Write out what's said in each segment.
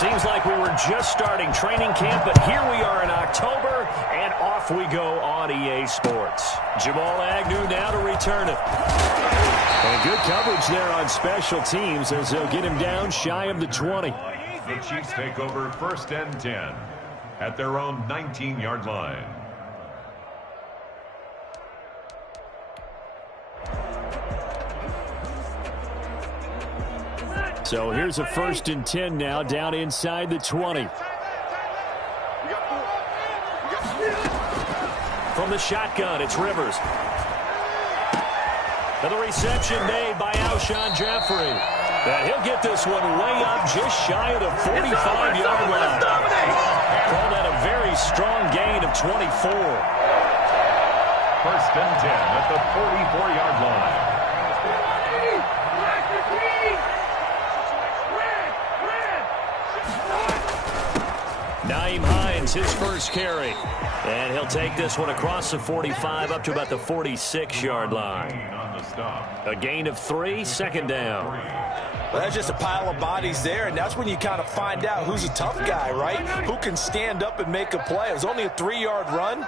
Seems like we were just starting training camp, but here we are in October, and off we go on EA Sports. Jamal Agnew now to return it. And good coverage there on special teams as they'll get him down shy of the 20. The Chiefs take over 1st and 10 at their own 19-yard line. So here's a 1st and 10 now down inside the 20. From the shotgun, it's Rivers. And the reception made by Alshon Jeffrey. And he'll get this one way up just shy of the 45-yard line. Call that a very strong gain of 24. 1st and 10 at the 44-yard line. Nyheim Hines, his first carry. And he'll take this one across the 45 up to about the 46-yard line. A gain of 3, 2nd down. Well, that's just a pile of bodies there, and that's when you kind of find out who's a tough guy, right? Who can stand up and make a play. It was only a 3-yard run,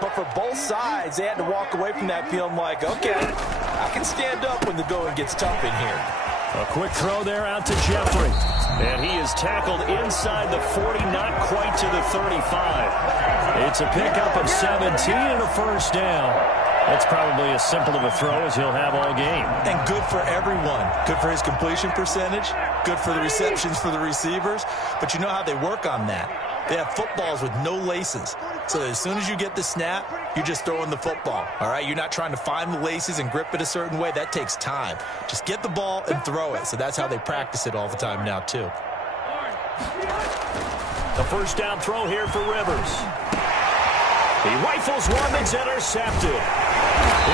but for both sides, they had to walk away from that feeling like, okay, I can stand up when the going gets tough in here. A quick throw there out to Jeffrey. And he is tackled inside the 40, not quite to the 35. It's a pickup of 17 and a 1st down. That's probably as simple of a throw as he'll have all game. And good for everyone. Good for his completion percentage. Good for the receptions for the receivers. But you know how they work on that. They have footballs with no laces. So as soon as you get the snap, you're just throwing the football. All right? You're not trying to find the laces and grip it a certain way. That takes time. Just get the ball and throw it. So that's how they practice it all the time now, too. The 1st down throw here for Rivers. He rifles one that's intercepted.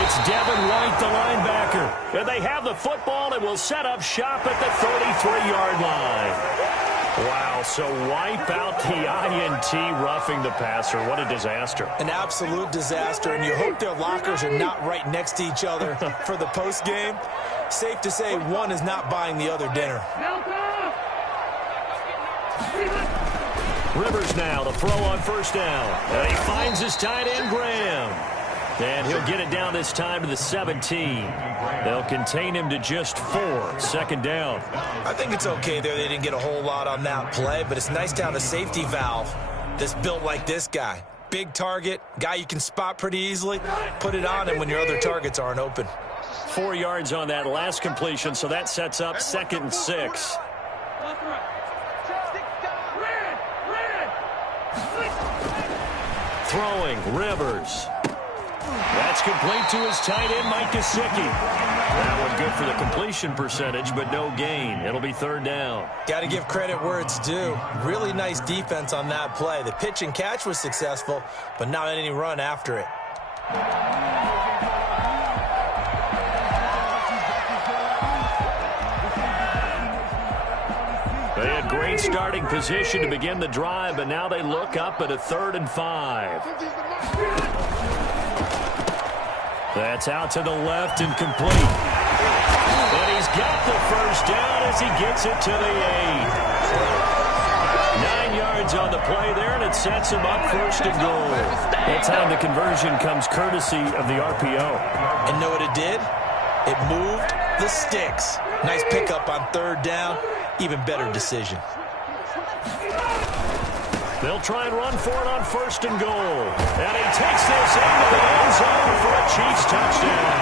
It's Devin White, the linebacker. And they have the football and will set up shop at the 33-yard line. Wow, so wipe out the INT roughing the passer. What a disaster. An absolute disaster, and you hope their lockers are not right next to each other for the postgame. Safe to say one is not buying the other dinner. Rivers now, the throw on 1st down. And he finds his tight end, Graham. And he'll get it down this time to the 17. They'll contain him to just 4, 2nd down. I think it's okay there. They didn't get a whole lot on that play, but it's nice to have a safety valve that's built like this guy. Big target, guy you can spot pretty easily. Put it on him when your other targets aren't open. 4 yards on that last completion, so that sets up 2nd and 6. Throwing, Rivers. That's complete to his tight end, Mike Gesicki. That one good for the completion percentage, but no gain. It'll be 3rd down. Got to give credit where it's due. Really nice defense on that play. The pitch and catch was successful, but not any run after it. They had great starting position to begin the drive, but now they look up at a 3rd and 5. That's out to the left and complete. And he's got the 1st down as he gets it to the 8. 9 yards on the play there, and it sets him up 1st and goal. That time the conversion comes courtesy of the RPO. And know what it did? It moved the sticks. Nice pickup on 3rd down. Even better decision. They'll try and run for it on 1st and goal. And he takes this into the end zone for a Chiefs touchdown.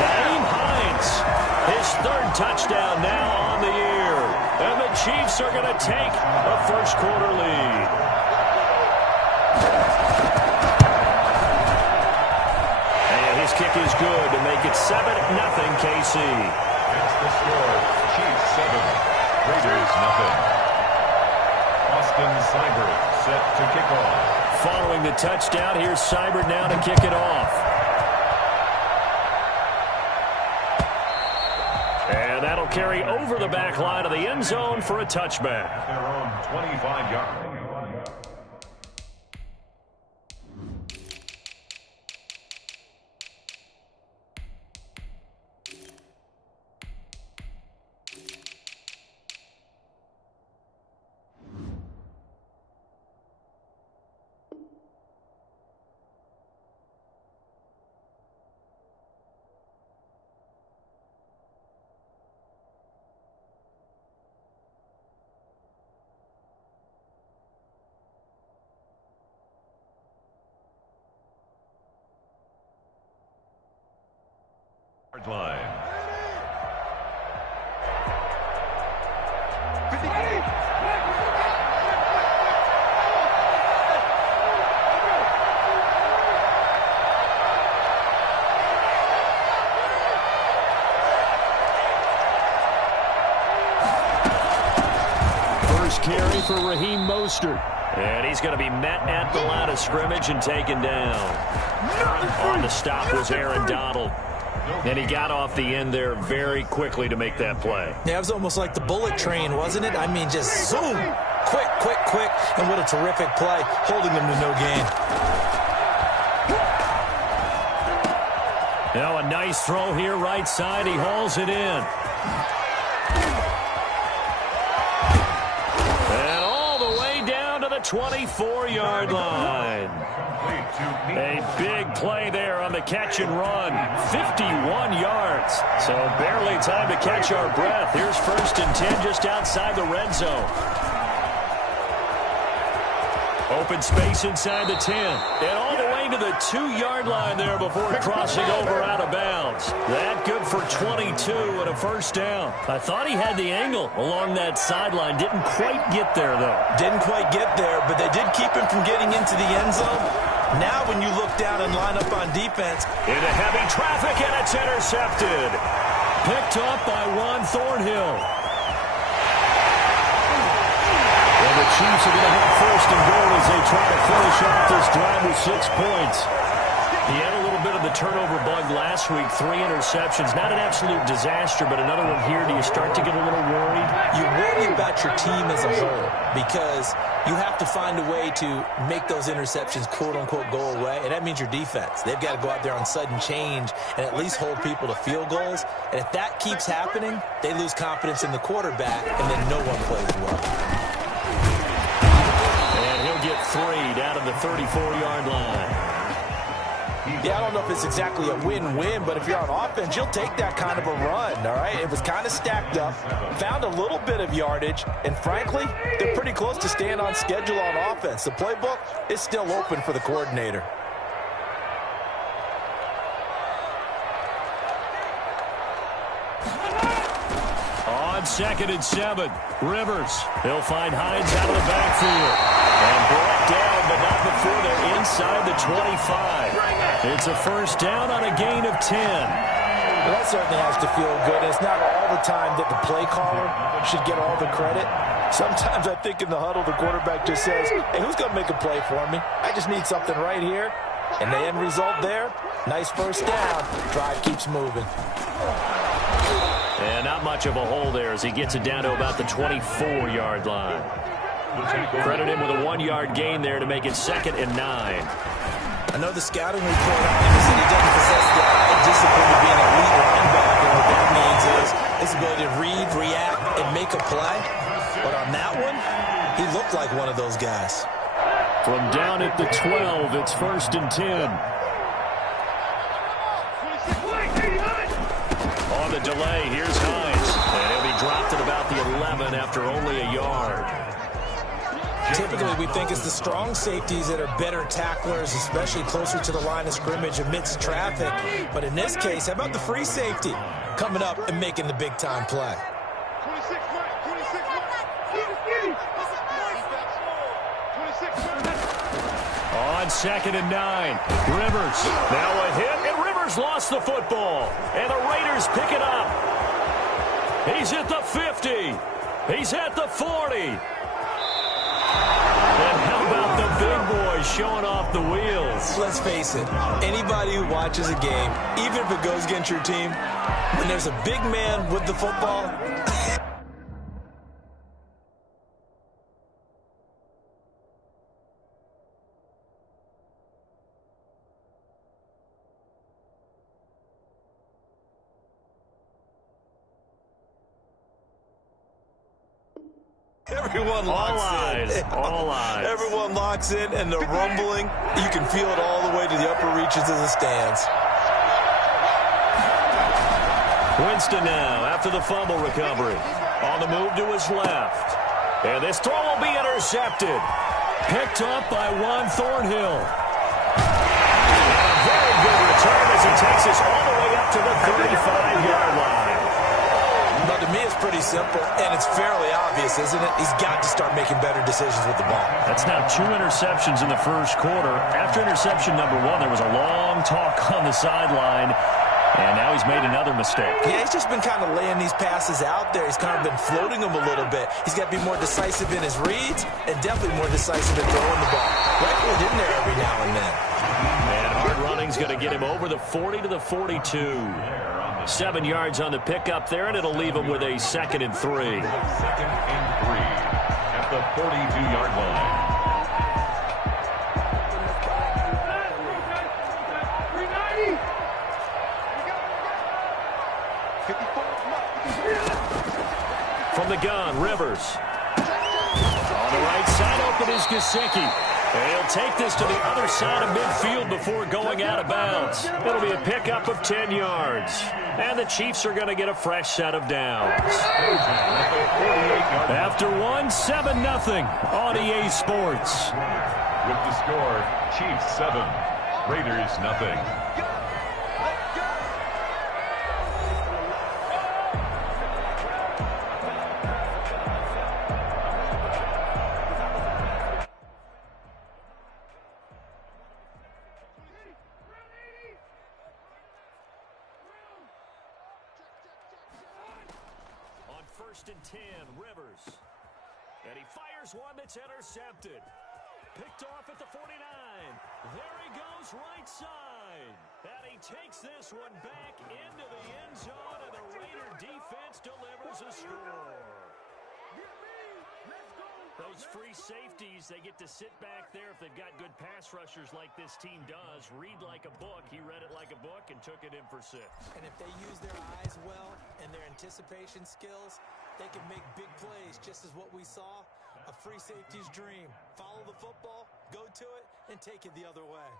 Nyheim Hines, his 3rd touchdown now on the year. And the Chiefs are going to take a 1st quarter lead. And his kick is good to make it 7-0 KC. That's the score. Chiefs 7, Raiders 0. Austin Seibert set to kick off. Following the touchdown, here's Seibert now to kick it off. And that'll carry over the back line of the end zone for a touchback. Their own 25-yard. line. First carry for Raheem Mostert. And he's going to be met at the line of scrimmage and taken down. On the stop was Aaron Donald. And he got off the end there very quickly to make that play. Yeah, it was almost like the bullet train, wasn't it? I mean, just zoom. Quick, quick, quick. And what a terrific play, holding them to no gain. Now a nice throw here right side. He hauls it in. And all the way down to the 24-yard line. A big play there on the catch and run. 51 yards. So barely time to catch our breath. Here's 1st and 10 just outside the red zone. Open space inside the 10. And all the way to the 2-yard line there before crossing over out of bounds. That good for 22 and a first down. I thought he had the angle along that sideline. Didn't quite get there, though. Didn't quite get there, but they did keep him from getting into the end zone. Now when you look down and line up on defense. Into heavy traffic, and it's intercepted. Picked up by Juan Thornhill. And the Chiefs are going to have 1st and goal as they try to finish off this drive with 6 points. He had a little bit of the turnover bug last week. 3 interceptions. Not an absolute disaster, but another one here. Do you start to get a little worried? You worry about your team as a whole because you have to find a way to make those interceptions, quote-unquote, go away, and that means your defense. They've got to go out there on sudden change and at least hold people to field goals. And if that keeps happening, they lose confidence in the quarterback, and then no one plays well. And he'll get 3 down to the 34-yard line. Yeah, I don't know if it's exactly a win-win, but if you're on offense, you'll take that kind of a run, all right? It was kind of stacked up, found a little bit of yardage, and frankly, they're pretty close to staying on schedule on offense. The playbook is still open for the coordinator. On 2nd and 7, Rivers. He'll find Hines out of the backfield. And brought down, but not before they're inside the 25. It's a first down on a gain of 10. Well, that certainly has to feel good. It's not all the time that the play caller should get all the credit. Sometimes I think in the huddle, the quarterback just says, hey, who's going to make a play for me? I just need something right here. And the end result there, nice first down. Drive keeps moving. And not much of a hole there as he gets it down to about the 24-yard line. Credit him with a 1-yard gain there to make it 2nd and 9. I know the scouting report on him said he doesn't possess the discipline of being an elite linebacker. What that means is his ability to read, react, and make a play. But on that one, he looked like one of those guys. From down at the 12, it's 1st and 10. On the delay, here's Hines. And he'll be dropped at about the 11 after only a yard. Typically, we think it's the strong safeties that are better tacklers, especially closer to the line of scrimmage amidst traffic. But in this case, how about the free safety coming up and making the big-time play? On 2nd and 9, Rivers. Now a hit, and Rivers lost the football. And the Raiders pick it up. He's at the 50. He's at the 40. And how about the big boys showing off the wheels? Let's face it, anybody who watches a game, even if it goes against your team, when there's a big man with the football, everyone locks in. All eyes. Everyone locks in, and the rumbling, you can feel it all the way to the upper reaches of the stands. Winston now after the fumble recovery. On the move to his left. And this throw will be intercepted. Picked up by Juan Thornhill. And a very good return as he takes us all the way up to the 35. simple, and it's fairly obvious, isn't it? He's got to start making better decisions with the ball. That's now 2 interceptions in the first quarter. After interception number 1, there was a long talk on the sideline, and now he's made another mistake. Yeah, he's just been kind of laying these passes out there. He's kind of been floating them a little bit. He's got to be more decisive in his reads and definitely more decisive in throwing the ball. Rifle it in there every now and then. And hard running's going to get him over the 40 to the 42. 7 yards on the pickup there, and it'll leave him with a 2nd and 3. 2nd and 3 at the 42-yard line. From the gun, Rivers. On the right side, open is Gesicki. He'll take this to the other side of midfield before going out of bounds. It'll be a pickup of 10 yards. And the Chiefs are going to get a fresh set of downs. After 1, 7-0 on EA Sports. With the score, Chiefs 7, Raiders 0. First and 10, Rivers. And he fires one that's intercepted. Picked off at the 49. There he goes, right side. And he takes this one back into the end zone, and the Raider defense delivers a score. Those free safeties, they get to sit back there if they've got good pass rushers like this team does. Read like a book. He read it like a book and took it in for 6. And if they use their eyes well and their anticipation skills, they can make big plays, just as what we saw. A free safety's dream. Follow the football, go to it, and take it the other way.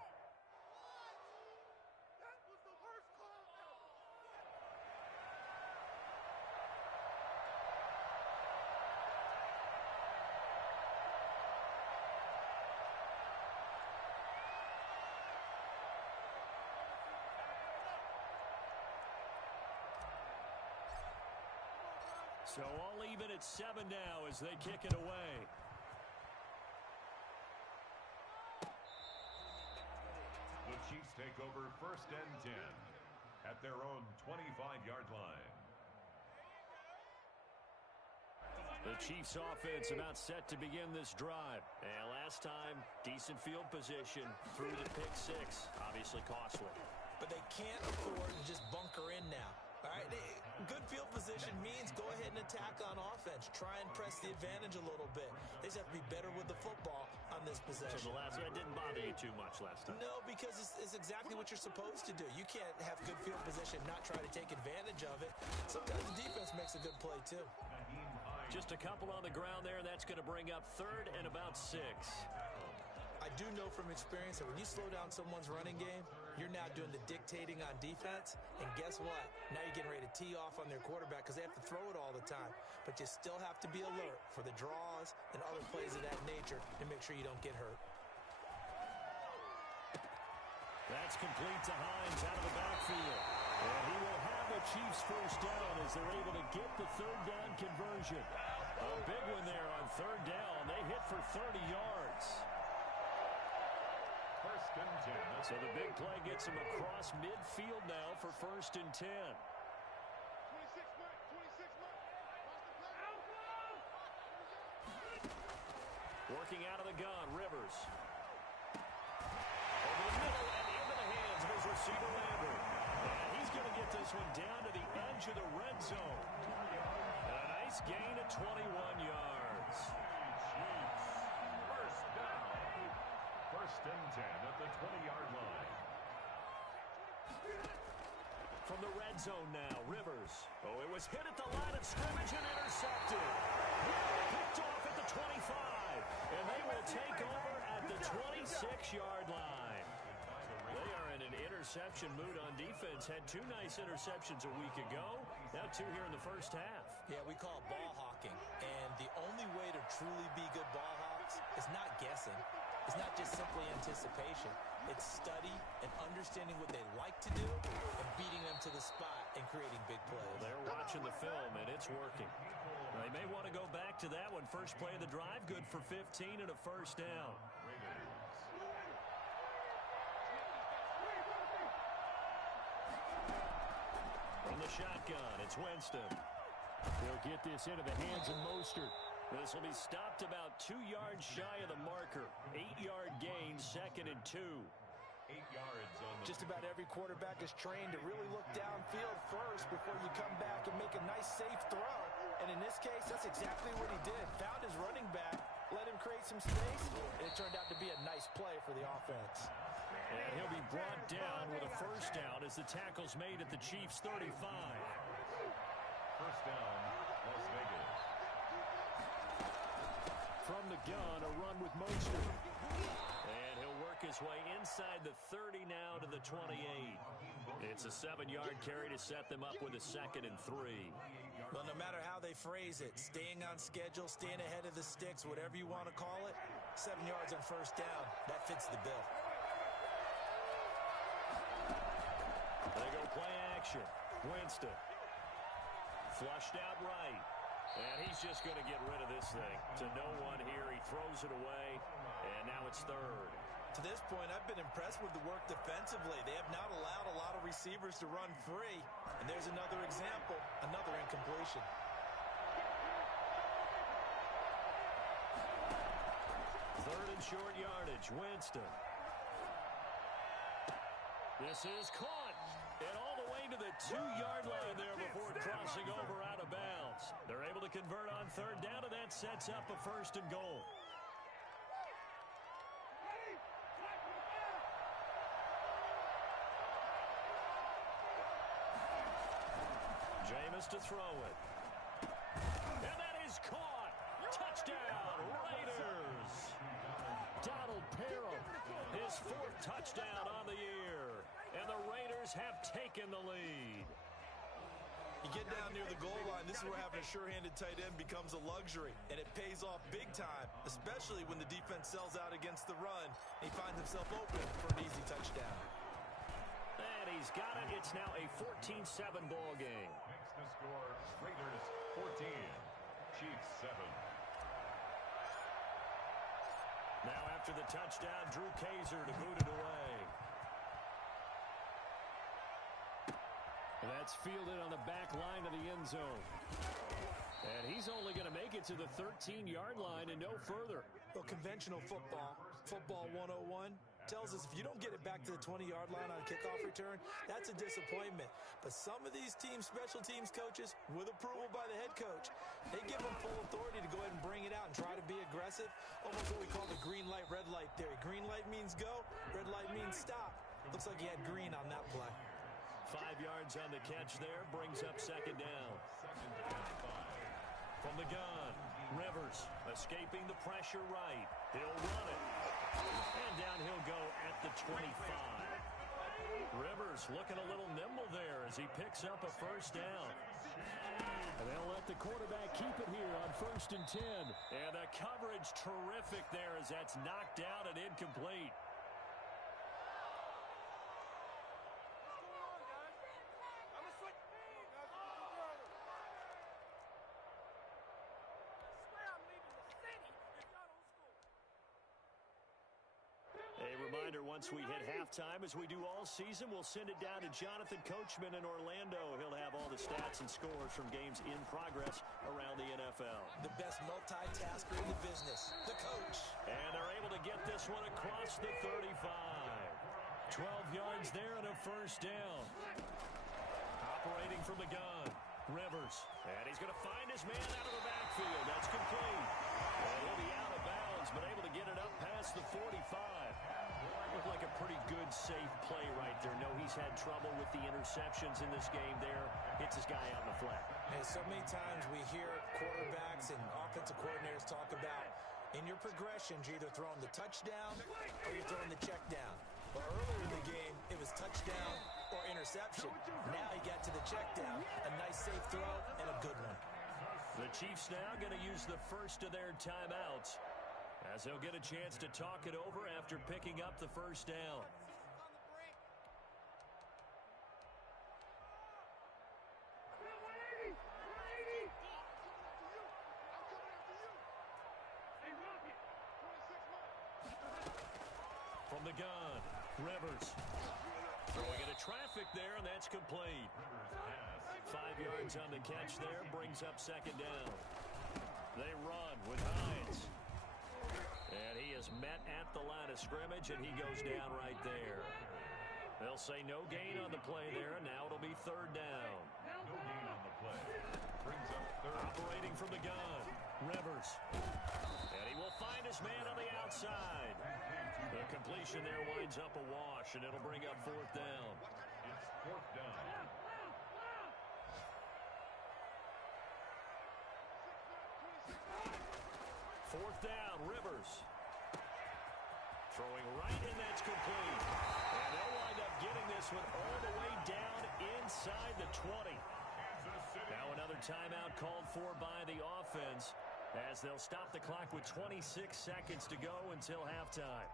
So all even at 7 now as they kick it away. The Chiefs take over 1st and 10 at their own 25-yard line. The Chiefs offense about set to begin this drive. And last time, decent field position through the pick 6. Obviously costly. But they can't afford to just bunker in now. All right, good field position means go ahead and attack on offense. Try and press the advantage a little bit. They just have to be better with the football on this possession. So the last one didn't bother you too much last time? No, because it's exactly what you're supposed to do. You can't have good field position, not try to take advantage of it. Sometimes the defense makes a good play, too. Just a couple on the ground there. That's going to bring up 3rd and about 6. I do know from experience that when you slow down someone's running game, you're now doing the dictating on defense. And guess what? Now you're getting ready to tee off on their quarterback because they have to throw it all the time. But you still have to be alert for the draws and other plays of that nature and make sure you don't get hurt. That's complete to Hines out of the backfield. And he will have the Chiefs first down as they're able to get the 3rd down conversion. A big one there on 3rd down. They hit for 30 yards. 1st and 10. So the big play gets him across midfield now for 1st and 10. Working out of the gun, Rivers. Over the middle and into the hands of his receiver, Lambert. And he's going to get this one down to the edge of the red zone. And a nice gain of 21 yards. First down. 1st and 10 at the 20-yard line. From the red zone now, Rivers. Oh, it was hit at the line of scrimmage and intercepted. Picked off at the 25. And they will take over at the 26-yard line. They are in an interception mood on defense. Had 2 nice interceptions a week ago. Now 2 here in the first half. Yeah, we call it ball hawking. And the only way to truly be good ball hawks is not guessing. It's not just simply anticipation. It's study and understanding what they like to do and beating them to the spot and creating big plays. Well, they're watching the film, and it's working. They may want to go back to that one. First play of the drive, good for 15 and a first down. From the shotgun, it's Winston. They'll get this into the hands of Mostert. This will be stopped about 2 yards shy of the marker. 8-yard gain, 2nd and 2. 8 yards on the... Just about every quarterback is trained to really look downfield first before you come back and make a nice, safe throw. And in this case, that's exactly what he did. Found his running back, let him create some space, and it turned out to be a nice play for the offense. And he'll be brought down with a first down as the tackle's made at the Chiefs' 35. First down, Las Vegas. From the gun, a run with Mostert. And he'll work his way inside the 30 now to the 28. It's a 7-yard carry to set them up with a 2nd and 3. Well, no matter how they phrase it, staying on schedule, staying ahead of the sticks, whatever you want to call it, 7 yards on first down, that fits the bill. They go play action. Winston. Flushed out right. And he's just going to get rid of this thing. To no one here. He throws it away. And now it's 3rd. To this point, I've been impressed with the work defensively. They have not allowed a lot of receivers to run free. And there's another example, another incompletion. Third and short yardage. Winston. This is caught. And all the way to the 2-yard line there before crossing over out of bounds. They're able to convert on 3rd down, and that sets up a 1st and goal. Jameis to throw it. And that is caught. Touchdown, Raiders. Donald Parham, his 4th touchdown on the year. And the Raiders have taken the lead. You get down near the goal line, this is where having a sure-handed tight end becomes a luxury. And it pays off big time, especially when the defense sells out against the run. And he finds himself open for an easy touchdown. And he's got it. It's now a 14-7 ball game. Makes the score Raiders 14, Chiefs 7. Now after the touchdown, Drew Kaiser to boot it away. That's fielded on the back line of the end zone. And he's only going to make it to the 13-yard line and no further. Well, conventional football 101, tells us if you don't get it back to the 20-yard line on a kickoff return, that's a disappointment. But some of these teams, special teams coaches, with approval by the head coach, they give them full authority to go ahead and bring it out and try to be aggressive. Almost what we call the green light, red light theory. Green light means go, red light means stop. Looks like he had green on that play. 5 yards on the catch there, brings up 2nd down. From the gun, Rivers escaping the pressure right. He'll run it. And down he'll go at the 25. Rivers looking a little nimble there as he picks up a 1st down. And they'll let the quarterback keep it here on 1st and 10. And the coverage terrific there as that's knocked out and incomplete. Once we hit halftime, as we do all season, we'll send it down to Jonathan Coachman in Orlando. He'll have all the stats and scores from games in progress around the NFL. The best multitasker in the business, the coach. And they're able to get this one across the 35. 12 yards there and a 1st down. Operating from the gun, Rivers. And he's going to find his man out of the backfield. That's complete. And he'll be out of bounds, but able to get it up past the 45. Looked like a pretty good, safe play right there. No, he's had trouble with the interceptions in this game there. Hits his guy out in the flat. And so many times we hear quarterbacks and offensive coordinators talk about in your progressions, you're either throwing the touchdown or you're throwing the check down. Well, earlier in the game, it was touchdown or interception. Now he got to the check down. A nice safe throw and a good one. The Chiefs now going to use the first of their timeouts as they'll get a chance to talk it over after picking up the first down. From the gun, Rivers. Throwing into traffic there, and that's complete. 5 yards on the catch there, brings up second down. They run with Hines. And he is met at the line of scrimmage, and he goes down right there. They'll say no gain on the play there, and now it'll be third down. No gain on the play. Brings up third. Operating from the gun, Rivers. And he will find his man on the outside. The completion there winds up a wash, and it'll bring up fourth down. It's fourth down. Fourth down, Rivers. Throwing right, and that's complete. And they'll wind up getting this one all the way down inside the 20. Now another timeout called for by the offense as they'll stop the clock with 26 seconds to go until halftime.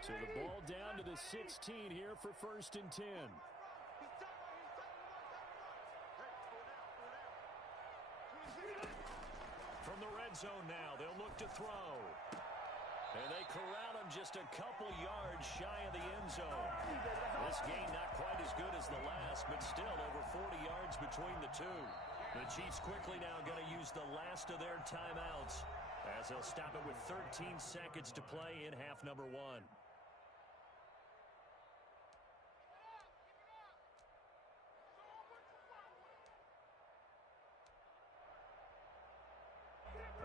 So the ball down to the 16 here for first and 10. From the red zone now, they'll look to throw. And they corral him just a couple yards shy of the end zone. This game not quite as good as the last, but still over 40 yards between the two. The Chiefs quickly now going to use the last of their timeouts as they'll stop it with 13 seconds to play in half number one.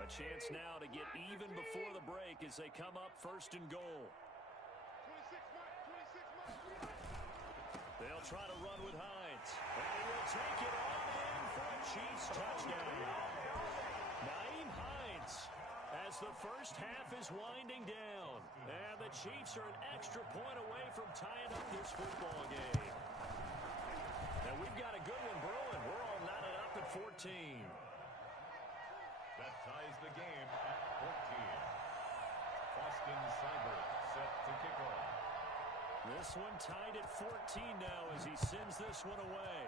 A chance now to get even before the break as they come up first and goal. They'll try to run with Hines. And he will take it on in for a Chiefs touchdown. Naeem Hines as the first half is winding down. And the Chiefs are an extra point away from tying up this football game. And we've got a good one brewing. We're all knotted up at 14. That ties the game at 14. Austin Seibert set to kick off. This one tied at 14 now as he sends this one away.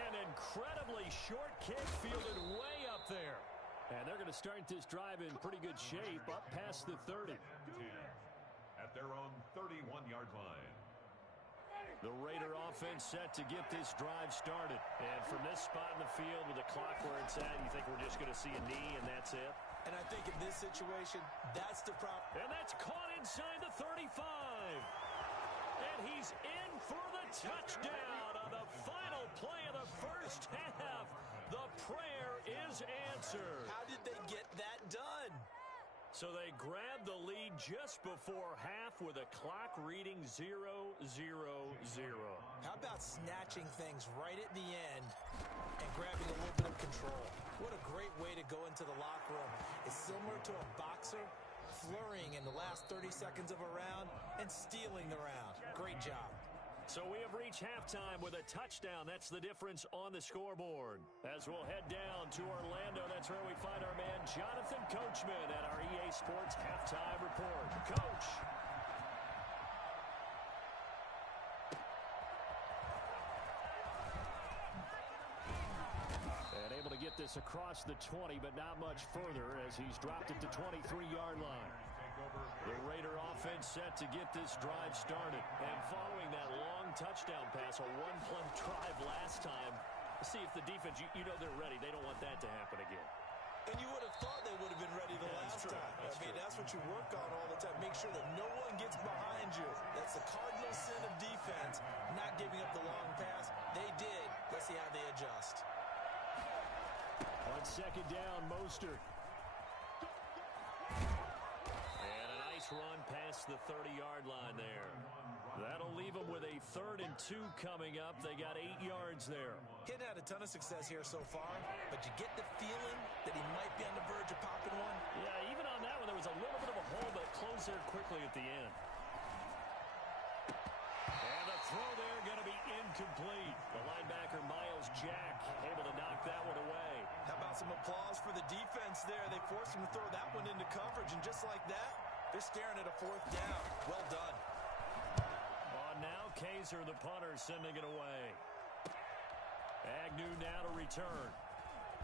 An incredibly short kick fielded way up there. And they're going to start this drive in pretty good shape up past the 30. At their own 31-yard line. The Raider offense set to get this drive started. And from this spot in the field with the clock where it's at, you think we're just going to see a knee and that's it? And I think in this situation, that's the problem. And that's caught inside the 35. And he's in for the touchdown on the final play of the first half. The prayer is answered. How did they get that done? So they grabbed the lead just before half with a clock reading 0-0-0. How about snatching things right at the end and grabbing a little bit of control? What a great way to go into the locker room. It's similar to a boxer flurrying in the last 30 seconds of a round and stealing the round. Great job. So we have reached halftime with a touchdown. That's the difference on the scoreboard. As we'll head down to Orlando, that's where we find our man Jonathan Coachman at our EA Sports Halftime Report. Coach. And able to get this across the 20, but not much further as he's dropped it to 23-yard line. The Raider offense set to get this drive started. And following that long touchdown pass, a one-play drive last time, see if the defense, you know they're ready. They don't want that to happen again. And you would have thought they would have been ready the last time. That's what you work on all the time. Make sure that no one gets behind you. That's the cardinal sin of defense, not giving up the long pass. They did. Let's see how they adjust. On second down, Mostert. Run past the 30-yard line there. That'll leave them with a 3rd and 2 coming up. They got 8 yards there. He'd had a ton of success here so far, but you get the feeling that he might be on the verge of popping one. Yeah, even on that one, there was a little bit of a hole, but it closed there quickly at the end. And the throw there going to be incomplete. The linebacker, Miles Jack, able to knock that one away. How about some applause for the defense there? They forced him to throw that one into coverage, and just like that, they're staring at a 4th down. Well done. On now, Kaiser, the punter, sending it away. Agnew now to return.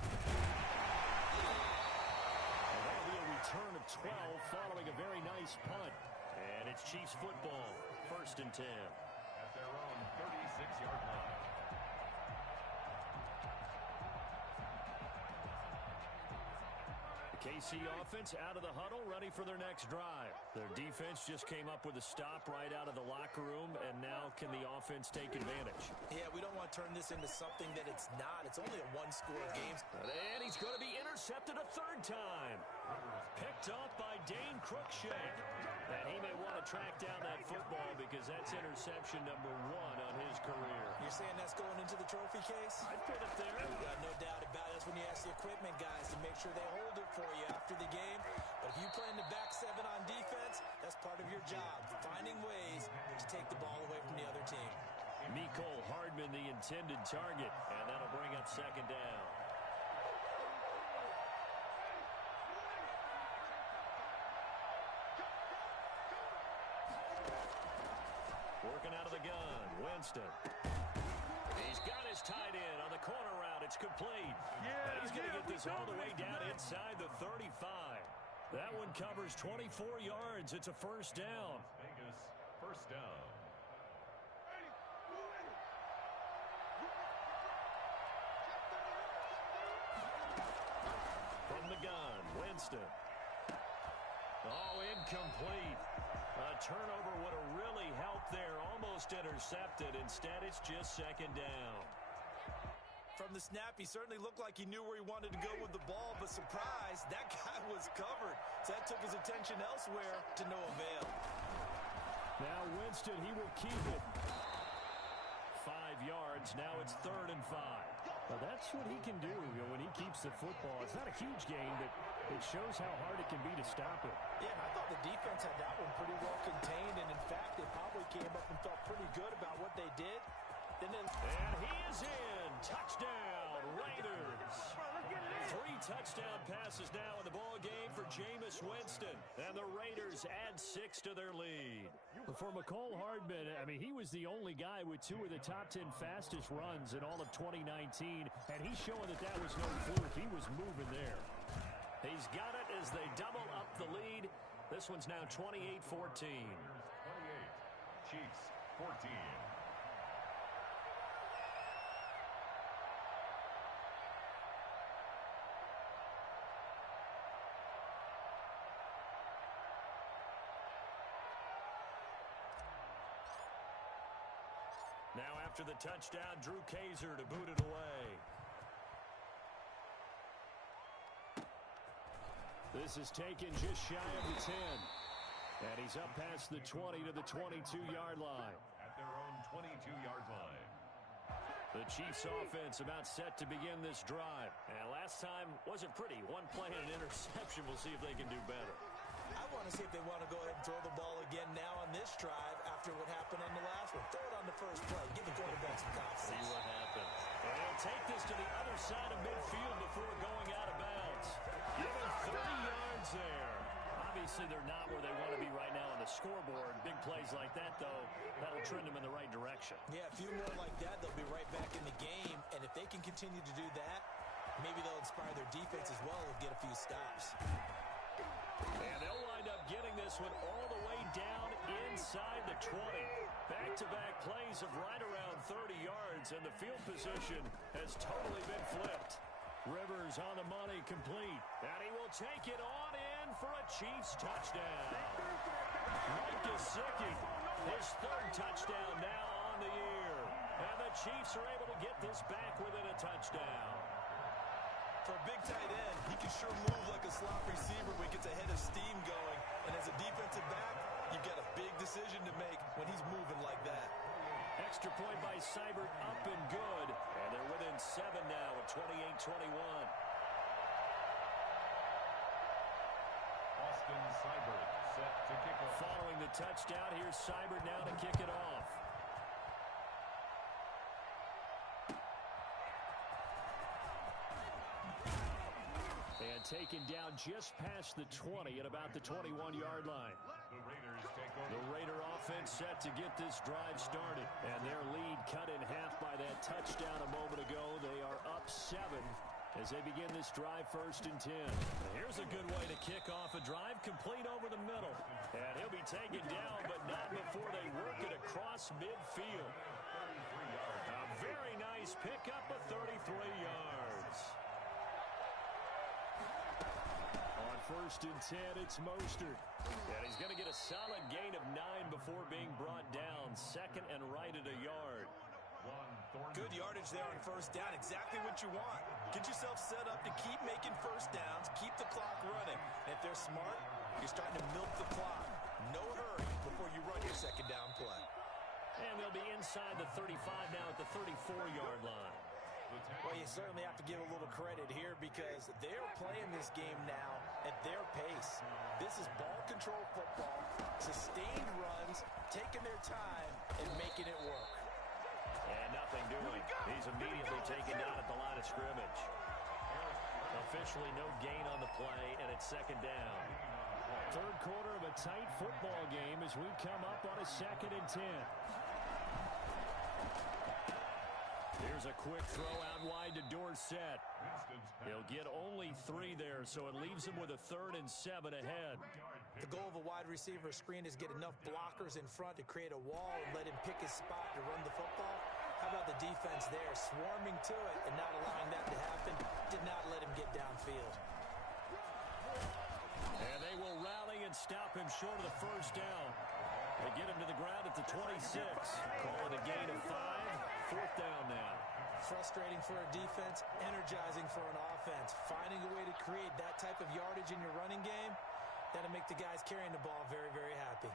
And that'll be a return of 12 following a very nice punt. And it's Chiefs football, 1st and 10. At their own 36-yard line. The KC offense out of the huddle, ready for their next drive. Their defense just came up with a stop right out of the locker room, and now can the offense take advantage? Yeah, we don't want to turn this into something that it's not. It's only a 1-score game. And he's going to be intercepted a 3rd time. Picked off by Dane Cruikshank. And he may want to track down that football because that's interception number 1 on his career. You're saying that's going into the trophy case? I'd put it there. No doubt about it. That's when you ask the equipment guys to make sure they hold it for you after the game. But if you play in the back 7 on defense, that's part of your job, finding ways to take the ball away from the other team. Mecole Hardman, the intended target, and that'll bring up 2nd down. Working out of the gun, Winston. He's got his tight end on the corner route. It's complete. And he's going to get this all the way down inside the 35. That one covers 24 yards. It's a 1st down. Vegas, 1st down. From the gun, Winston. Oh, incomplete. A turnover would have really helped there. Almost intercepted. Instead, it's just 2nd down. From the snap, he certainly looked like he knew where he wanted to go with the ball, but surprise, that guy was covered. So that took his attention elsewhere to no avail. Now Winston, he will keep it. 5 yards. Now it's 3rd and 5. Well, that's what he can do when he keeps the football. It's not a huge gain, but it shows how hard it can be to stop it. Yeah, I thought the defense had that one pretty well contained, and in fact, they probably came up and felt pretty good about what they did. And he is in. Touchdown, Raiders. 3 touchdown passes now in the ball game for Jameis Winston. And the Raiders add 6 to their lead. For Mecole Hardman, I mean, he was the only guy with 2 of the top 10 fastest runs in all of 2019. And he's showing that that was no fluke. He was moving there. He's got it as they double up the lead. This one's now 28-14. 28. Chiefs, 14. Now after the touchdown, Drew Kaiser to boot it away. This is taken just shy of the 10. And he's up past the 20 to the 22-yard line. At their own 22-yard line. The Chiefs offense about set to begin this drive. And last time wasn't pretty. 1 play and an interception. We'll see if they can do better. I want to see if they want to go ahead and throw the ball again now on this drive after what happened on the last one. Throw it on the first play. Give the quarterback some confidence. See what happens. And he'll take this to the other side of midfield before going out of bounds. Given 30 yards there. Obviously, they're not where they want to be right now on the scoreboard. Big plays like that, though, that'll trend them in the right direction. Yeah, a few more like that, they'll be right back in the game. And if they can continue to do that, maybe they'll inspire their defense as well and get a few stops. And they'll wind up getting this one all the way down inside the 20. Back-to-back plays of right around 30 yards, and the field position has totally been flipped. Rivers on the money, complete. And he will take it on in for a Chiefs touchdown. Mike Gesicki, his 3rd touchdown now on the year. And the Chiefs are able to get this back within a touchdown. For a big tight end, he can sure move like a slot receiver when he gets a head of steam going. And as a defensive back, You've got a big decision to make when he's moving like that. Extra point by Seibert, up and good. And they're within 7 now at 28-21. Austin Seibert set to kick off. Following the touchdown, here's Seibert now to kick it off. And taken down just past the 20 at about the 21-yard line. The Raiders take over. The Raider offense set to get this drive started. And their lead cut in half by that touchdown a moment ago. They are up 7 as they begin this drive, 1st and 10. Here's a good way to kick off a drive, complete over the middle. And he'll be taken down, but not before they work it across midfield. A very nice pickup of 33 yards. On 1st and 10, it's Mostert. And he's going to get a solid gain of 9 before being brought down. 2nd and right at a yard. Good yardage there on 1st down. Exactly what you want. Get yourself set up to keep making 1st downs, keep the clock running. And if they're smart, you're starting to milk the clock. No hurry before you run your 2nd down play. And they'll be inside the 35 now at the 34-yard line. Well, you certainly have to give a little credit here because they're playing this game now at their pace. This is ball control football, sustained runs, taking their time, and making it work. And nothing doing. He's immediately taken down at the line of scrimmage. Officially no gain on the play, and it's 2nd down. 3rd quarter of a tight football game as we come up on a 2nd and 10. Here's a quick throw out wide to Dorsett. He'll get only 3 there, so it leaves him with a 3rd and 7 ahead. The goal of a wide receiver screen is get enough blockers in front to create a wall and let him pick his spot to run the football. How about the defense there, swarming to it and not allowing that to happen? Did not let him get downfield. And they will rally and stop him short of the 1st down. They get him to the ground at the 26. Call it a gain of 5. 4th down now. Frustrating for a defense, energizing for an offense. Finding a way to create that type of yardage in your running game, that'll make the guys carrying the ball very, very happy.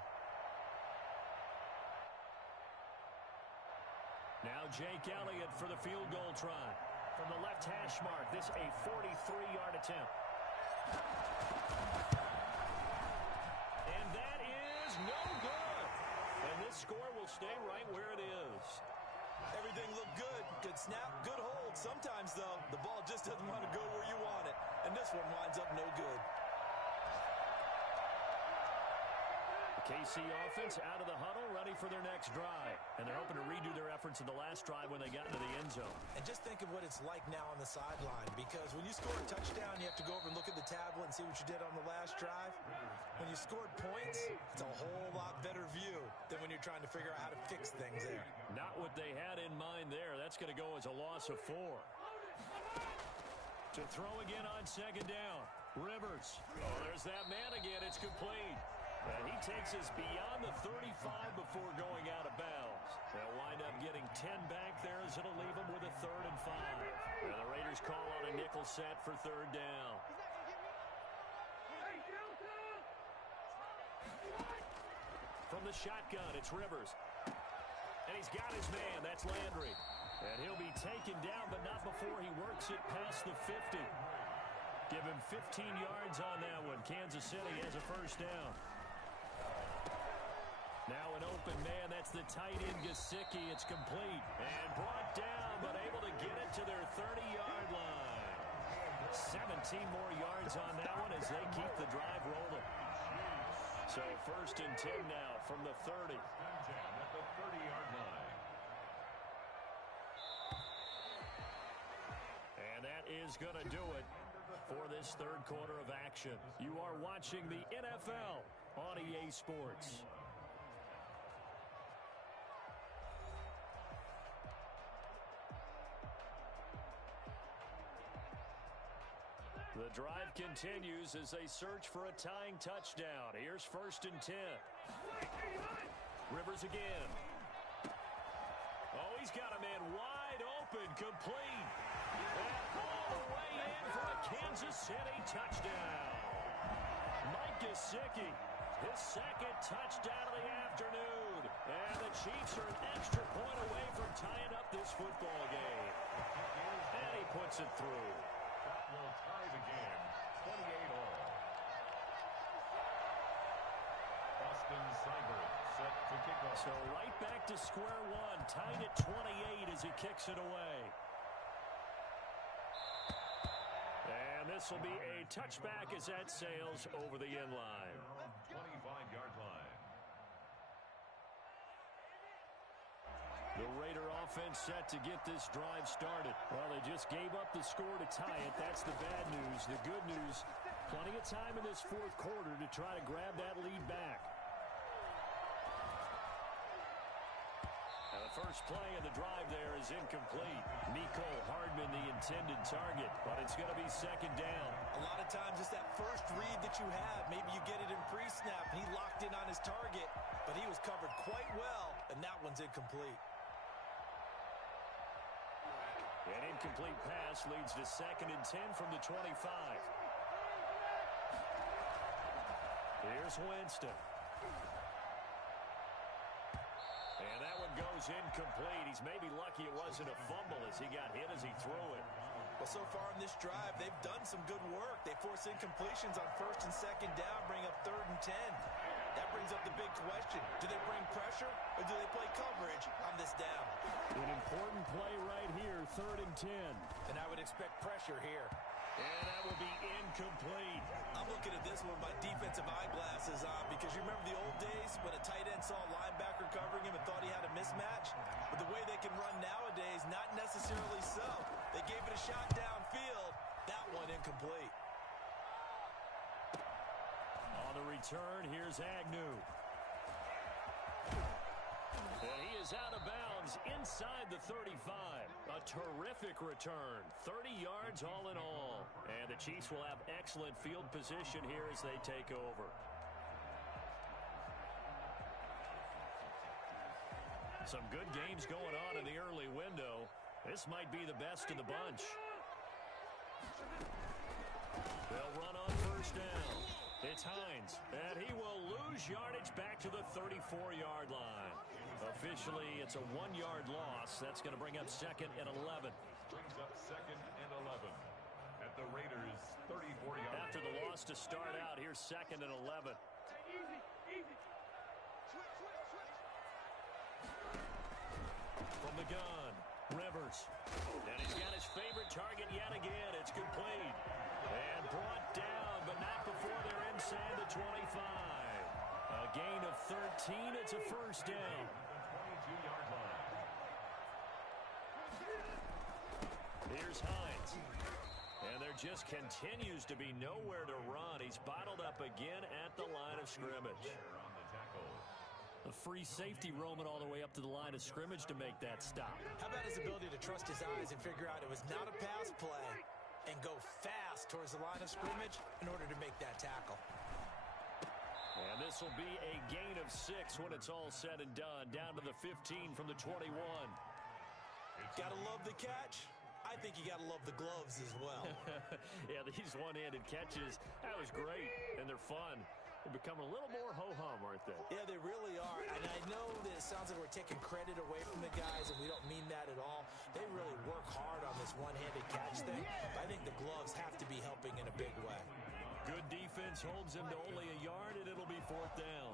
Now Jake Elliott for the field goal try. From the left hash mark, this a 43-yard attempt. And that is no good. And this score will stay right where it is. Everything looked good. Good snap, good hold. Sometimes, though, the ball just doesn't want to go where you want it. And this one winds up no good. The KC offense out of the huddle, ready for their next drive. And they're hoping to redo their efforts in the last drive when they got into the end zone. And just think of what it's like now on the sideline. Because when you score a touchdown, you have to go over and look at the tablet and see what you did on the last drive. When you scored points, it's a whole lot better view than when you're trying to figure out how to fix things there. Not what they had in mind there. That's going to go as a loss of 4. To throw again on 2nd down. Rivers. Oh, there's that man again. It's complete. And he takes us beyond the 35 before going out of bounds. They'll wind up getting 10 back there as it'll leave them with a 3rd and 5. And the Raiders call on a nickel set for 3rd down. From the shotgun, it's Rivers. And he's got his man. That's Landry. And he'll be taken down, but not before he works it past the 50. Give him 15 yards on that one. Kansas City has a 1st down. Now an open man. That's the tight end, Gesicki. It's complete. And brought down, but able to get it to their 30-yard line. 17 more yards on that one as they keep the drive rolling. So 1st and 10 now from the 30. At the 30-yard line. And that is going to do it for this 3rd quarter of action. You are watching the NFL on EA Sports. The drive continues as they search for a tying touchdown. Here's 1st and 10. Rivers again. Oh, he's got a man wide open, complete. And all the way in for a Kansas City touchdown. Mike Gesicki his second touchdown of the afternoon. And the Chiefs are an extra point away from tying up this football game. And he puts it through. That will tie the game, 28 all. Austin Seibert set to kick off. So right back to square one, tied at 28 as he kicks it away. And this will be a touchback as that sails over the end line. 25-yard line. The Raider offense set to get this drive started. Well, they just gave up the score to tie it. That's the bad news. The good news, plenty of time in this fourth quarter to try to grab that lead back. Now, the first play of the drive there is incomplete. Nico Hardman, the intended target, but it's going to be second down. A lot of times it's that first read that you have. Maybe you get it in pre-snap. He locked in on his target, but he was covered quite well, and that one's incomplete. An incomplete pass leads to 2nd and 10 from the 25. Here's Winston. And that one goes incomplete. He's maybe lucky it wasn't a fumble as he got hit as he threw it. Well, so far in this drive, they've done some good work. They force incompletions on 1st and 2nd down, bring up 3rd and 10. That brings up the big question. Do they bring pressure or do they play coverage on this down? An important play right here, 3rd and 10. And I would expect pressure here. And that will be incomplete. I'm looking at this one with my defensive eyeglasses on because you remember the old days when a tight end saw a linebacker covering him and thought he had a mismatch? But the way they can run nowadays, not necessarily so. They gave it a shot downfield. That one incomplete. On the return, here's Agnew. And he is out of bounds inside the 35. A terrific return. 30 yards all in all. And the Chiefs will have excellent field position here as they take over. Some good games going on in the early window. This might be the best of the bunch. They'll run on 1st down. It's Hines, and he will lose yardage back to the 34-yard line. Officially, it's a 1-yard loss. That's going to bring up 2nd and 11. Brings up 2nd and 11 at the Raiders' 34-yard line. After the loss to start out, here's 2nd and 11. From the gun, Rivers. And he's got his favorite target yet again. It's complete. And brought down, but not before they're inside the 25. A gain of 13. It's a 1st down. 22-yard line. Here's Hines. And there just continues to be nowhere to run. He's bottled up again at the line of scrimmage. On the tackle. A free safety roaming all the way up to the line of scrimmage to make that stop. How about his ability to trust his eyes and figure out it was not a pass play and go fast towards the line of scrimmage in order to make that tackle. And this will be a gain of 6 when it's all said and done. Down to the 15 from the 21. Gotta love the catch. I think you gotta love the gloves as well. Yeah, these one-handed catches, that was great, and they're fun. They become a little more ho-hum, aren't they? Yeah, they really are. And I know that it sounds like we're taking credit away from the guys, and we don't mean that at all. They really work hard on this one-handed catch thing. But I think the gloves have to be helping in a big way. Good defense holds him to only a yard, and it'll be 4th down.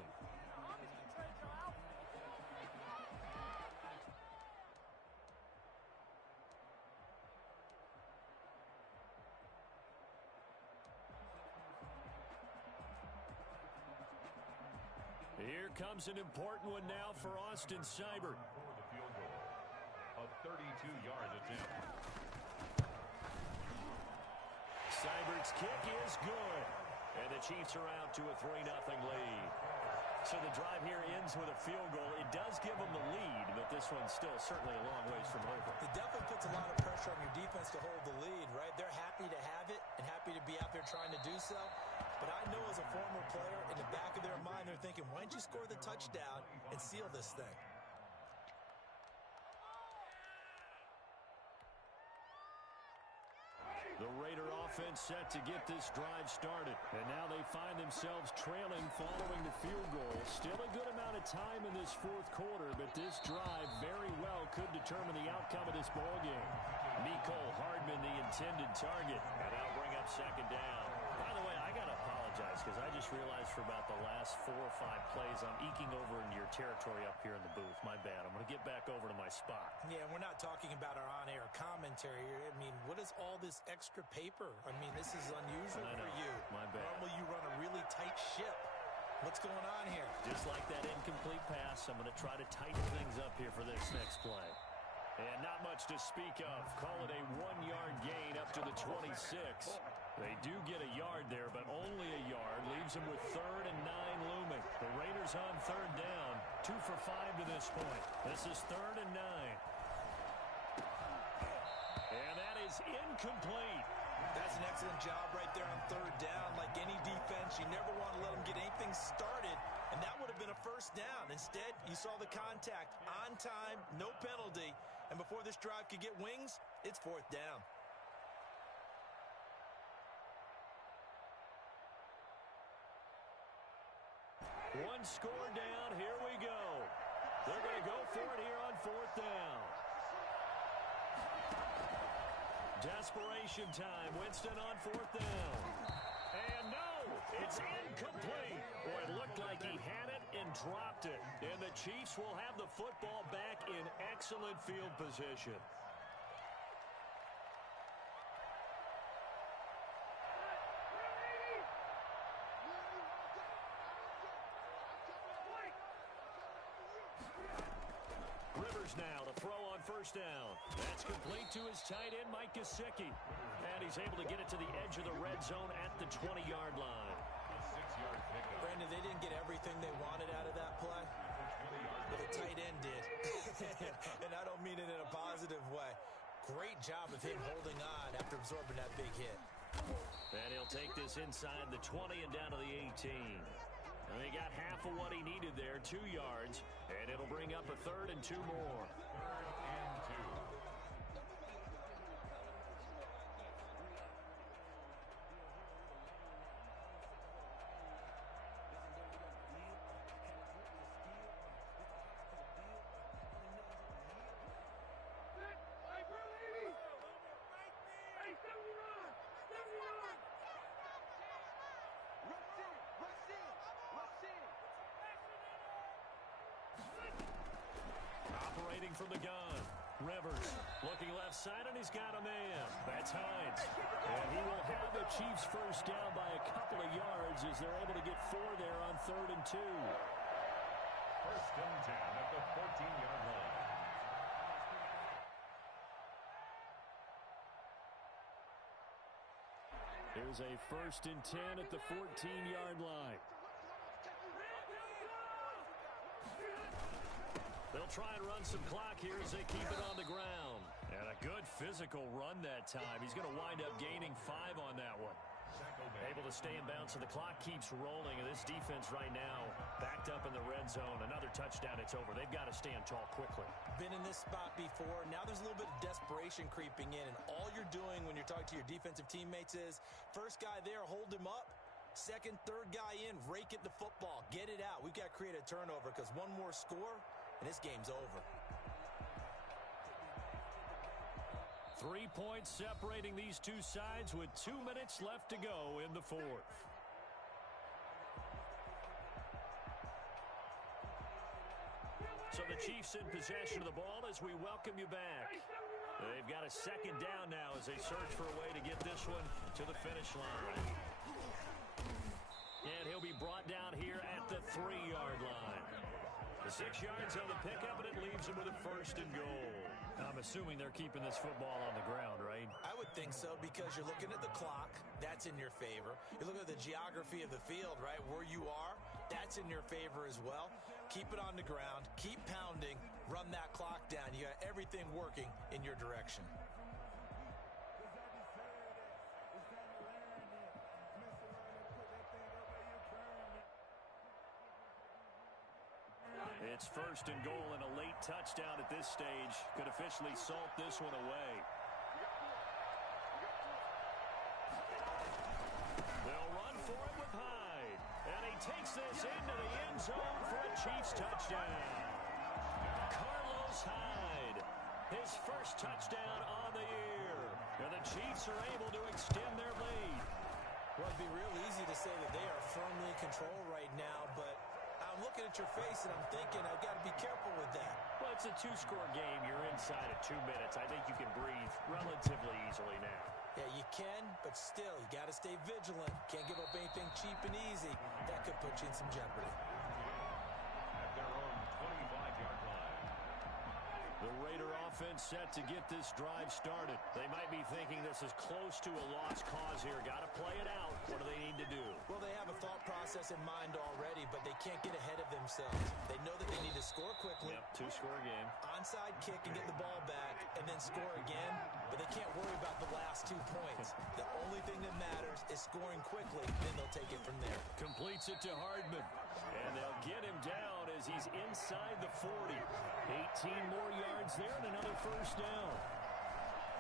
Here comes an important one now for Austin Seibert. For the field goal. A 32-yard attempt. Seibert's kick is good. And the Chiefs are out to a 3-0 lead. So the drive here ends with a field goal. It does give them the lead, but this one's still certainly a long ways from over. It definitely puts a lot of pressure on your defense to hold the lead, right? They're happy to have it and happy to be out there trying to do so. But I know as a former player, in the back of their mind, they're thinking, why don't you score the touchdown and seal this thing? The Raider offense set to get this drive started. And now they find themselves trailing following the field goal. Still a good amount of time in this fourth quarter, but this drive very well could determine the outcome of this ball game. Mecole Hardman, the intended target. And that'll bring up second down. By the way, I got to apologize because I just realized for about the last 4 or 5 plays I'm eking over into your territory up here in the booth. My bad. I'm going to get back over to my spot. Yeah, we're not talking about our on-air commentary. I mean, what is all this extra paper? I mean, this is unusual for you. My bad. Normally you run a really tight ship. What's going on here? Just like that incomplete pass, I'm going to try to tighten things up here for this next play. And not much to speak of. Call it a 1-yard gain up to the 26. They do get a yard there, but only a yard. Leaves them with 3rd and 9 looming. The Raiders on 3rd down. 2 for 5 to this point. This is 3rd and 9. And that is incomplete. That's an excellent job right there on 3rd down. Like any defense, you never want to let them get anything started, and that would have been a first down. Instead, you saw the contact on time, no penalty, and before this drive could get wings, it's 4th down. One score down. Here we go. They're going to go for it here on 4th down. Desperation time. Winston on 4th down. And no, it's incomplete. Boy, it looked like he had it and dropped it. And the Chiefs will have the football back in excellent field position. Now to throw on 1st down. That's complete to his tight end, Mike Gesicki. And he's able to get it to the edge of the red zone at the 20-yard line. Brandon, they didn't get everything they wanted out of that play, but the tight end did. And I don't mean it in a positive way. Great job of him holding on after absorbing that big hit. And he'll take this inside the 20 and down to the 18. And he got half of what he needed there, 2 yards. And it'll bring up a 3rd and 2 more. 3rd and 2. Operating from the gun. Rivers looking left side, and he's got a man. That's Hines. And he will have the Chiefs first down by a couple of yards as they're able to get 4 there on 3rd and 2. 1st and 10 at the 14-yard line. Here's a 1st and 10 at the 14-yard line. They'll try and run some clock here as they keep it on the ground. And a good physical run that time. He's going to wind up gaining 5 on that one. Able to stay in bounds, so the clock keeps rolling. And this defense right now backed up in the red zone. Another touchdown, it's over. They've got to stand tall quickly. Been in this spot before. Now there's a little bit of desperation creeping in. And all you're doing when you're talking to your defensive teammates is, first guy there, hold him up. Second, third guy in, rake it the football. Get it out. We've got to create a turnover because one more score, and this game's over. 3 points separating these two sides with 2 minutes left to go in the fourth. So the Chiefs in possession of the ball as we welcome you back. They've got a second down now as they search for a way to get this one to the finish line. And he'll be brought down here at the 3-yard line. The 6 yards on the pickup, and it leaves him with a 1st and goal. I'm assuming they're keeping this football on the ground, right? I would think so, because you're looking at the clock. That's in your favor. You're looking at the geography of the field, right? Where you are, that's in your favor as well. Keep it on the ground. Keep pounding. Run that clock down. You got everything working in your direction. It's 1st and goal, and a late touchdown at this stage could officially salt this one away. takes this into the end zone for a Chiefs touchdown. Carlos Hyde, his first touchdown on the year. And the Chiefs are able to extend their lead. Well, it'd be real easy to say that they are firmly in control right now, but I'm looking at your face and I'm thinking I've got to be careful with that. Well, it's a two-score game. You're inside of 2 minutes. I think you can breathe relatively easily now. Yeah, you can, but still, you got to stay vigilant. Can't give up anything cheap and easy. That could put you in some jeopardy. At their own 25-yard line. The Raider offense set to get this drive started. They might be thinking this is close to a lost cause here. Got to play it out. What do they need to do? Well, they have a thought process in mind already, but they can't get ahead of themselves. They know that they need to score quickly. Yep, two-score game. Onside kick and get the ball back, and then score again. But they can't worry about the last 2 points. The only thing that matters is scoring quickly, then they'll take it from there. Completes it to Hardman. And they'll get him down as he's inside the 40. 18 more yards there and another first down.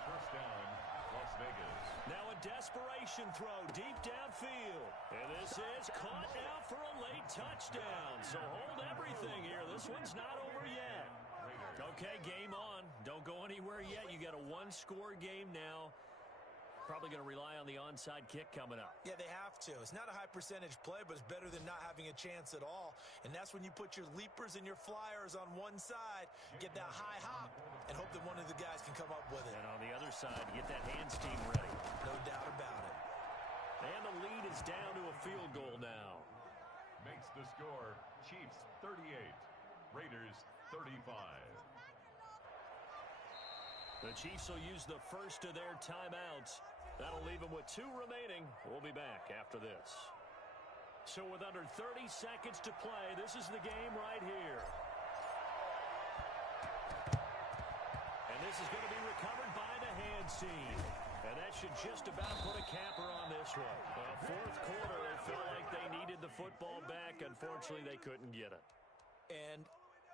First down, Las Vegas. Now a desperation throw deep downfield. And this is caught now for a late touchdown. So hold everything here. This one's not over yet. Okay, game on. Don't go anywhere yet. You got a one-score game now. Probably going to rely on the onside kick coming up. Yeah, they have to. It's not a high percentage play, but it's better than not having a chance at all. And that's when you put your leapers and your flyers on one side, get that high hop, and hope that one of the guys can come up with it. And on the other side, get that hands team ready. No doubt about it. And the lead is down to a field goal now. Makes the score Chiefs 38, Raiders 35. The Chiefs will use the first of their timeouts. That'll leave them with 2 remaining. We'll be back after this. So with under 30 seconds to play, this is the game right here. And this is going to be recovered by the hands team. And that should just about put a capper on this one. Fourth quarter, they felt like they needed the football back. Unfortunately, they couldn't get it. And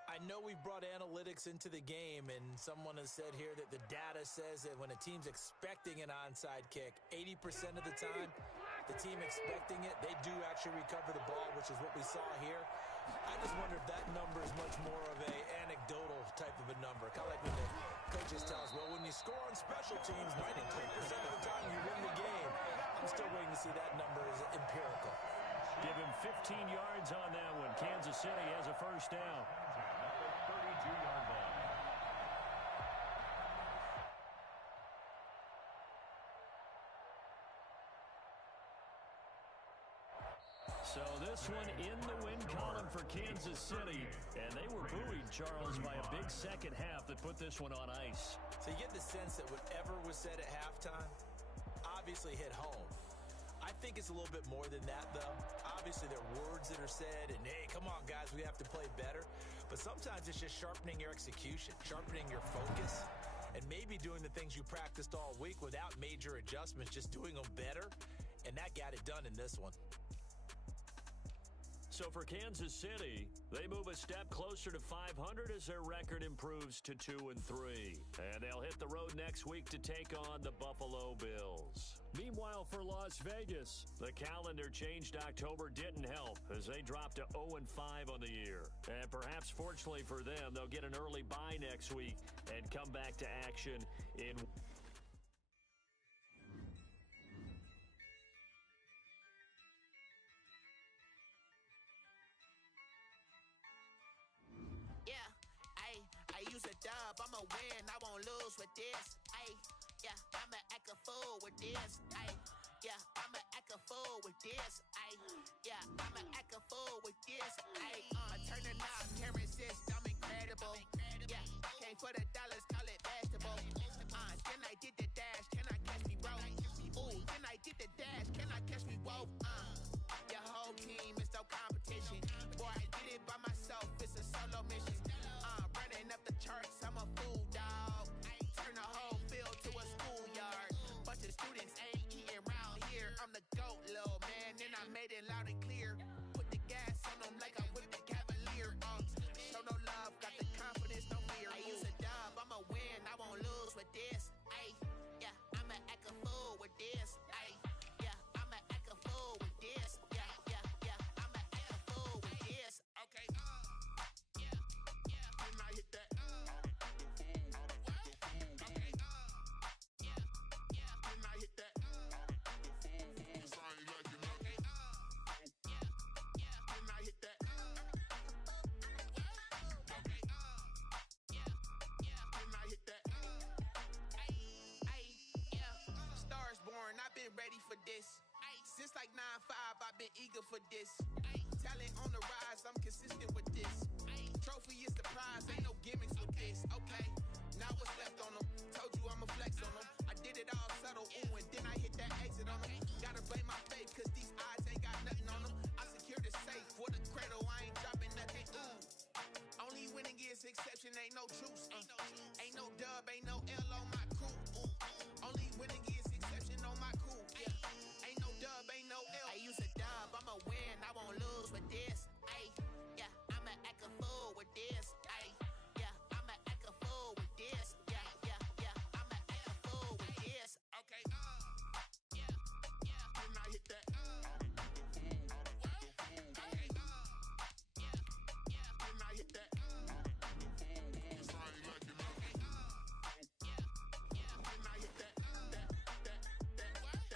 I know we brought analytics into the game, and someone has said here that the data says that when a team's expecting an onside kick, 80% of the time, the team expecting it, they do actually recover the ball, which is what we saw here. I just wonder if that number is much more of a anecdotal type of a number. Kind of like when the coaches tell us, well, when you score on special teams, 93% of the time you win the game. I'm still waiting to see that number is empirical. Give him 15 yards on that one. Kansas City has a first down. 32-yard line. So this one in the win column for Kansas City. And they were buoyed, Charles, by a big second half that put this one on ice. So you get the sense that whatever was said at halftime obviously hit home. I think it's a little bit more than that, though. Obviously, there are words that are said, and, hey, come on, guys, we have to play better. But sometimes it's just sharpening your execution, sharpening your focus, and maybe doing the things you practiced all week without major adjustments, just doing them better, and that got it done in this one. So for Kansas City, they move a step closer to 500 as their record improves to 2-3. And they'll hit the road next week to take on the Buffalo Bills. Meanwhile, for Las Vegas, the calendar changed. October didn't help as they dropped to 0-5 on the year. And perhaps fortunately for them, they'll get an early bye next week and come back to action in... I use a dub, I'ma win, I won't lose with this. Yeah, I'ma act a fool with this. Yeah, I'ma act a fool with this. Yeah, I'ma act a fool with this. I turn the knob, camera system incredible. Yeah, came for the dollars, call it vegetable. Then I did the dash, can I catch me, bro? Ooh, then I did the dash, can I catch me, whoa? Your whole team is no competition. Boy, I did it by myself, it's a solo mission. Running up the charts, I'm a fool, dog. Turn the whole field to a schoolyard. Bunch of students ain't eating around here. I'm the GOAT, little man, and I made it loud and clear. Put the gas on them like I'm with the Cavalier. Show no love, got the confidence, no fear. I use a dub, I'ma win, I won't lose with this. Yeah, I'ma act a fool with this. Yeah, I'ma act a fool for this. Since like 9-5, I've been eager for this. Talent on the rise, I'm consistent with this. Trophy is the prize, ain't no